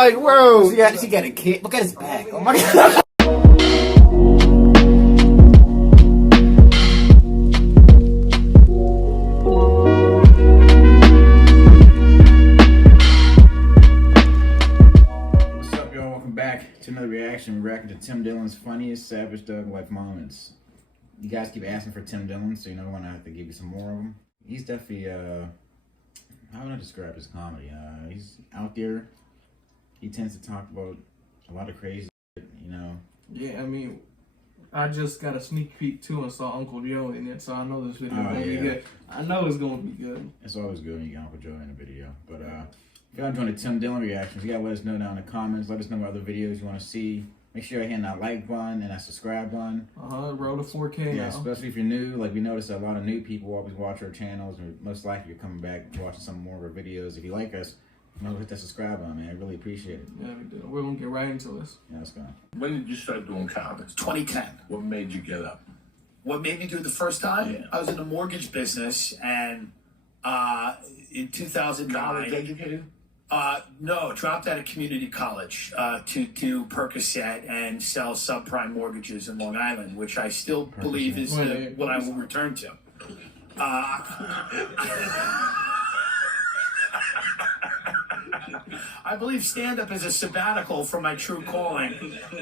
like, bro, yeah, she got a kid. Look at his back. Oh my god. What's up, y'all? Welcome back to another reaction. We're reacting to Tim Dillon's funniest Savage Thug life moments. You guys keep asking for Tim Dillon, so you know we're gonna have to give you some more of them. He's definitely how would I describe his comedy? He's out there. He tends to talk about a lot of crazy shit, you know. Yeah, I mean, I just got a sneak peek too and saw Uncle Joe in it, so I know this video is gonna be good. I know it's gonna be good. It's always good when you get Uncle Joe in a video. But if y'all enjoying the Tim Dillon reactions, you gotta let us know down in the comments. Let us know what other videos you want to see. Make sure you're hitting that like button and that subscribe button. Roll to 4K. Yeah, now. especially if you're new. Like, we notice that a lot of new people always watch our channels, and most likely you're coming back watching some more of our videos. If you like us, you know, hit that subscribe button, man. I really appreciate it. Yeah, we do. We're gonna get right into this. Yeah, let's go. When did you start doing comedy? 2010. What made you get up? What made me do it the first time? Yeah. I was in the mortgage business, and in 2009, College educated? no, dropped out of community college to do Percocet and sell subprime mortgages in Long Island, which I still believe is what I will return to. I believe stand-up is a sabbatical from my true calling,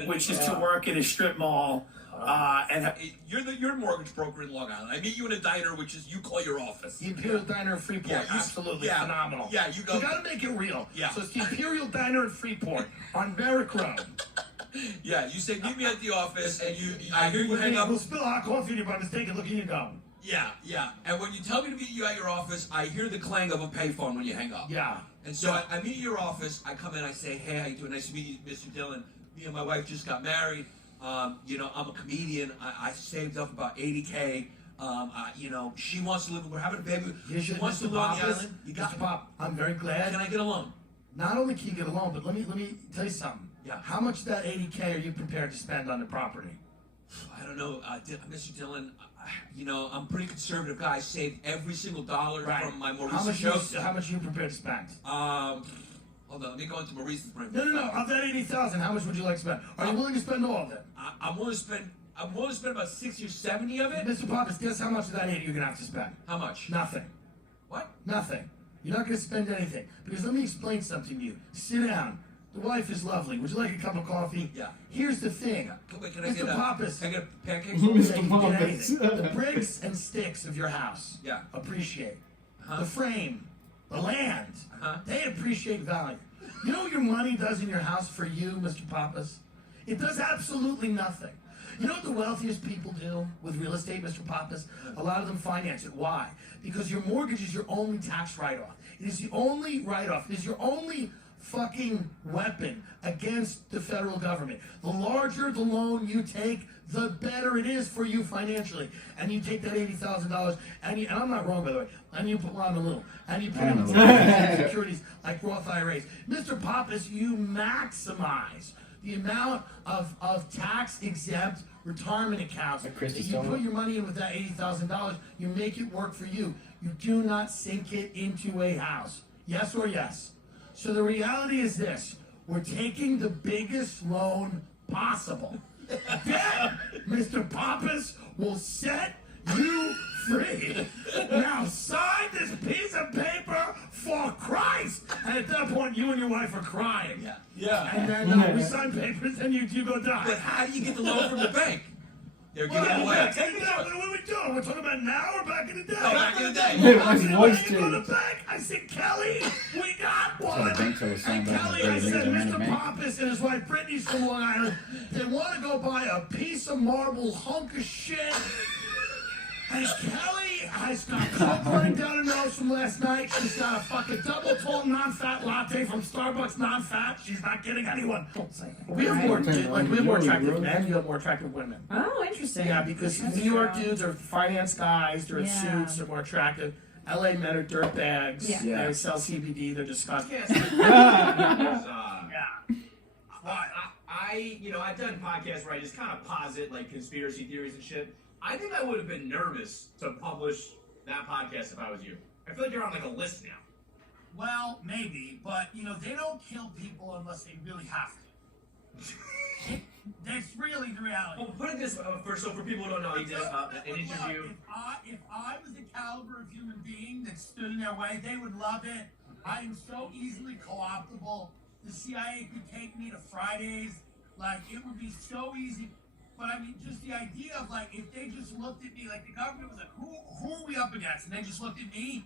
which is to work in a strip mall. And You're a mortgage broker in Long Island. I meet you in a diner, which is you call your office. The Imperial Diner in Freeport. Yeah, Absolutely yeah, phenomenal. yeah, you go. You gotta make it real. Yeah. So it's the Imperial Diner in Freeport on Merrick Road. Yeah, you say meet me at the office, and I hear you hang up. We'll spill hot coffee on you by mistake and look at you go. Yeah, yeah. And when you tell me to meet you at your office, I hear the clang of a payphone when you hang up. Yeah. And so I meet your office. I come in. I say, hey, how you doing? Nice to meet you, Mr. Dillon. Me and my wife just got married. You know, I'm a comedian. I saved up about 80K. You know, she wants to live. We're having a baby. She wants to live on the island. You got Mr. Pop, I'm very glad. Can I get a loan? Not only can you get a loan, but let me tell you something. Yeah. How much of that 80K are you prepared to spend on the property? I don't know, Mr. Dillon. You know, I'm a pretty conservative guy. I saved every single dollar from my more recent shows. How much are you prepared to spend? Hold on, let me go into my recent brain. No. Of that 80,000, how much would you like to spend? Are you willing to spend all of it? I'm willing to spend about 60 or 70 of it. Mr. Pappas, guess how much of that 80 you're gonna have to spend? How much? Nothing. What? Nothing. You're not gonna spend anything. Because let me explain something to you. Sit down. The wife is lovely. Would you like a cup of coffee? Yeah. Here's the thing. Wait, can I Mr. get Pappas. Can I get a pancake? Mr. Get Pappas. anything. The bricks and sticks of your house. Yeah. Appreciate. Uh-huh. The frame. The land. Uh-huh. They appreciate value. You know what your money does in your house for you, Mr. Pappas? It does absolutely nothing. You know what the wealthiest people do with real estate, Mr. Pappas? A lot of them finance it. Why? Because your mortgage is your only tax write-off. It is the only write-off. It is your only fucking weapon against the federal government. The larger the loan you take, the better it is for you financially. And you take that $80,000, and I'm not wrong, by the way, and you put on a little, and you put in securities like Roth IRAs. Mr. Pappas, you maximize the amount of tax-exempt retirement accounts that you put your money in with that $80,000. You make it work for you. You do not sink it into a house. Yes or yes? So the reality is this. We're taking the biggest loan possible. Then Mr. Pappas will set you free. Now sign this piece of paper for Christ. And at that point, you and your wife are crying. Yeah. And then we sign papers and you go die. But how do you get the loan from the bank? They're giving Well, away. what are we doing? We're talking about now or back in the day? No, back in the day. I go to the bank. I said, Kelly, we got one. So the bank told us And something Kelly, about I said, 30 minutes Mr. bank. Pappas and his wife Brittany's from Long Island. They want to go buy a piece of marble hunk of shit. And Kelly has got coke running down her nose from last night. She's got a fucking double tall non-fat latte from Starbucks, non-fat. She's not getting anyone. We have more attractive men. You have more attractive women. Oh, interesting. Yeah, because That's New York true. dudes are finance guys. They're in Yeah. suits. They're more attractive. LA men are dirt bags. Yeah. They sell CBD. They're disgusting. I've done podcasts where I just kind of posit like conspiracy theories and shit. I think I would have been nervous to publish that podcast if I was you. I feel like you're on like a list now. Well, maybe, but you know they don't kill people unless they really have to. That's really the reality. Well, put it this way, so for people who don't know, he did an interview. If I was the caliber of human being that stood in their way, they would love it. I am so easily co-optable. The CIA could take me to Fridays. Like, it would be so easy. But I mean, just the idea of like, if they just looked at me, like the government was like, who are we up against? And they just looked at me,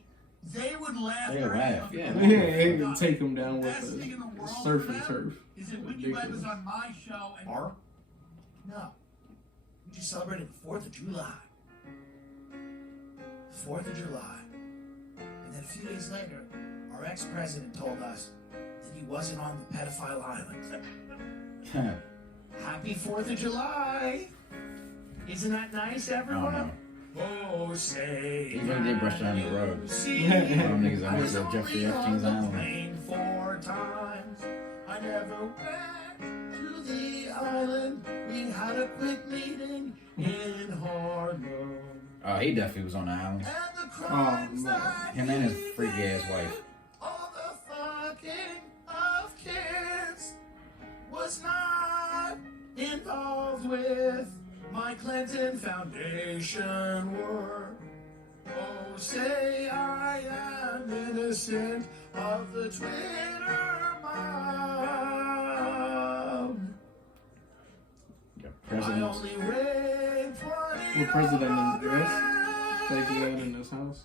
they would laugh. They would laugh, yeah. They can take him down The with best thing in the world surf for and them turf. is that when you was on my show and no, we just celebrated the 4th of July. 4th of July. And then a few days later, our ex-president told us that he wasn't on the pedophile island. Happy 4th of July! Isn't that nice, everyone? Oh, say. He really did brush down the road. Niggas I went to Jeffrey Epstein's island. 4 times. I never went to the island. We had a quick meeting in Harlem. Oh, he definitely was on the island. And the crimes that Him and his freaky ass wife. all the fucking of kids was not involved with my Clinton Foundation work. Oh, say I am innocent of the Twitter mob. I only raped one. What president in the US? Taking that in his house.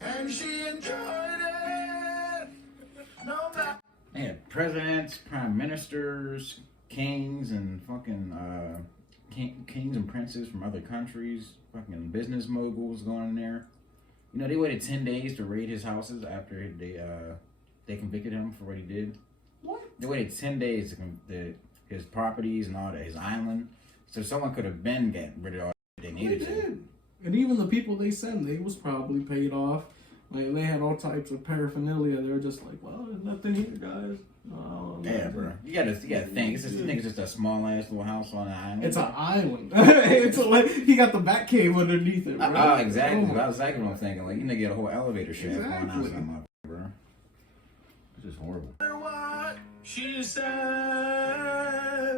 And she enjoyed it. No matter. Yeah, presidents, prime ministers, kings, and fucking kings and princes from other countries, fucking business moguls going in there. You know, they waited 10 days to raid his houses after they convicted him for what he did. What? They waited 10 days to his properties and all that, his island. So someone could have been getting rid of all that they needed to. And even the people they sent, they was probably paid off. Like, they had all types of paraphernalia. They were just like, well, there's nothing here, guys. Oh, Yeah, bro. You gotta think. It's just, I think it's just a small ass little house on an island. It's an island. It's like he got the bat cave underneath it, bro. Oh, exactly. That's exactly what I'm thinking. Like, you need to get a whole elevator shaft going on Exactly. something like that, bro. It's just horrible. What she said.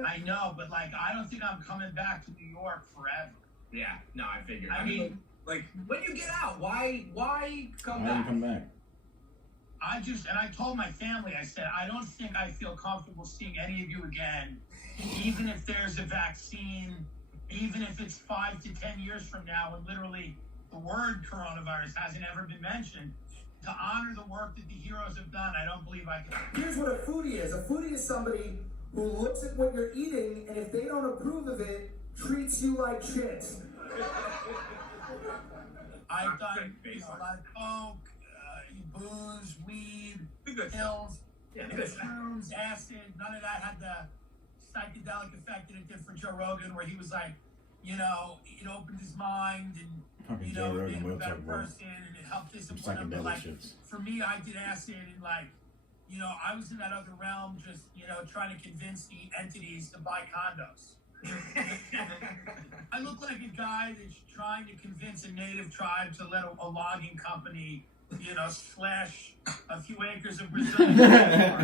I know, but like, I don't think I'm coming back to New York forever. Yeah, no, I figured. I mean, like, when you get out, why come Why didn't back? come back? and I told my family, I said, I don't think I feel comfortable seeing any of you again, even if there's a vaccine, even if it's 5 to 10 years from now, when literally the word coronavirus hasn't ever been mentioned. To honor the work that the heroes have done, I don't believe I can. Here's what a foodie is. A foodie is somebody who looks at what you're eating, and if they don't approve of it, treats you like shit. I've done a lot of coke, booze, weed, pills, shrooms, acid. None of that had the psychedelic effect that it did for Joe Rogan, where he was like, you know, it opened his mind and, Fucking you Joe know, Rogan made him will a better talk about person and it helped some discipline him. But psychedelic like, shits. for me, I did acid and like, you know, I was in that other realm just, you know, trying to convince the entities to buy condos. I look like a guy that's trying to convince a native tribe to let a logging company, you know, slash a few acres of Brazil.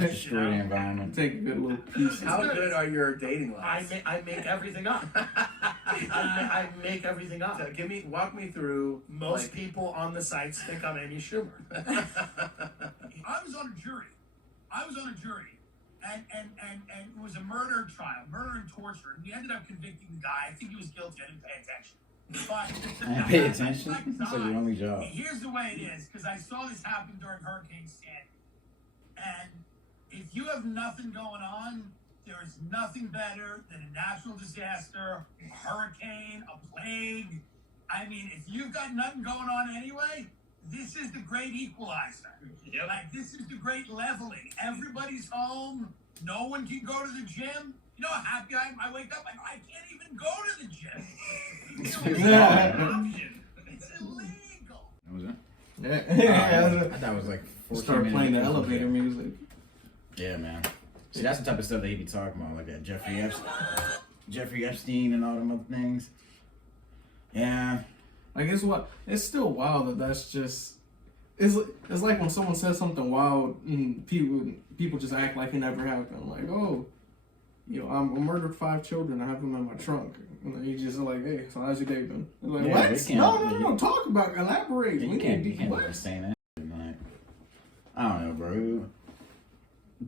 Destroy the environment. Take a good little piece. How good are your dating lives? I make everything up. I make everything up. So walk me through. Most people on the sites think I'm Amy Schumer. I was on a jury. And it was a murder trial, murder and torture. And we ended up convicting the guy. I think he was guilty. I didn't pay attention. But I didn't pay attention. That's your only job. Here's the way it is, because I saw this happen during Hurricane Sandy. And if you have nothing going on, there is nothing better than a natural disaster, a hurricane, a plague. I mean, if you've got nothing going on anyway, this is the great equalizer. Yep. Like, this is the great leveling. Everybody's home. No one can go to the gym. You know how happy I wake up? I can't even go to the gym. It's Yeah. It's illegal. That was it? Yeah. I thought it was like 14 Start minutes. playing the elevator music. Yeah, man. See, that's the type of stuff that he be talking about, like that Jeffrey Epstein and all them other things. Yeah. I guess what? It's still wild that that's just it's like when someone says something wild and people just act like it never happened. Like, oh, you know, I murdered 5 children. I have them in my trunk. And you just like, hey, so how's your day been? Like, Yeah, what? No. Talk about it. Elaborate. You can't just say that. Like, I don't know, bro.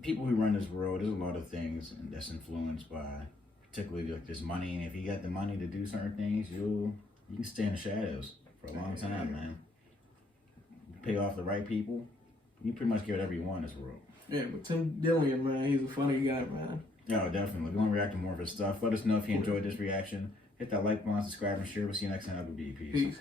People who run this world, there's a lot of things that's influenced by, particularly like this money. And if you got the money to do certain things, you can stay in the shadows for a long time, man. Pay off the right people, you pretty much get whatever you want in this world. Yeah, but Tim Dillon, man, he's a funny guy, man. Yeah, definitely. We're going to react to more of his stuff. Let us know if you enjoyed this reaction. Hit that like button, subscribe, and share. We'll see you next time. Have a good peace. Peace.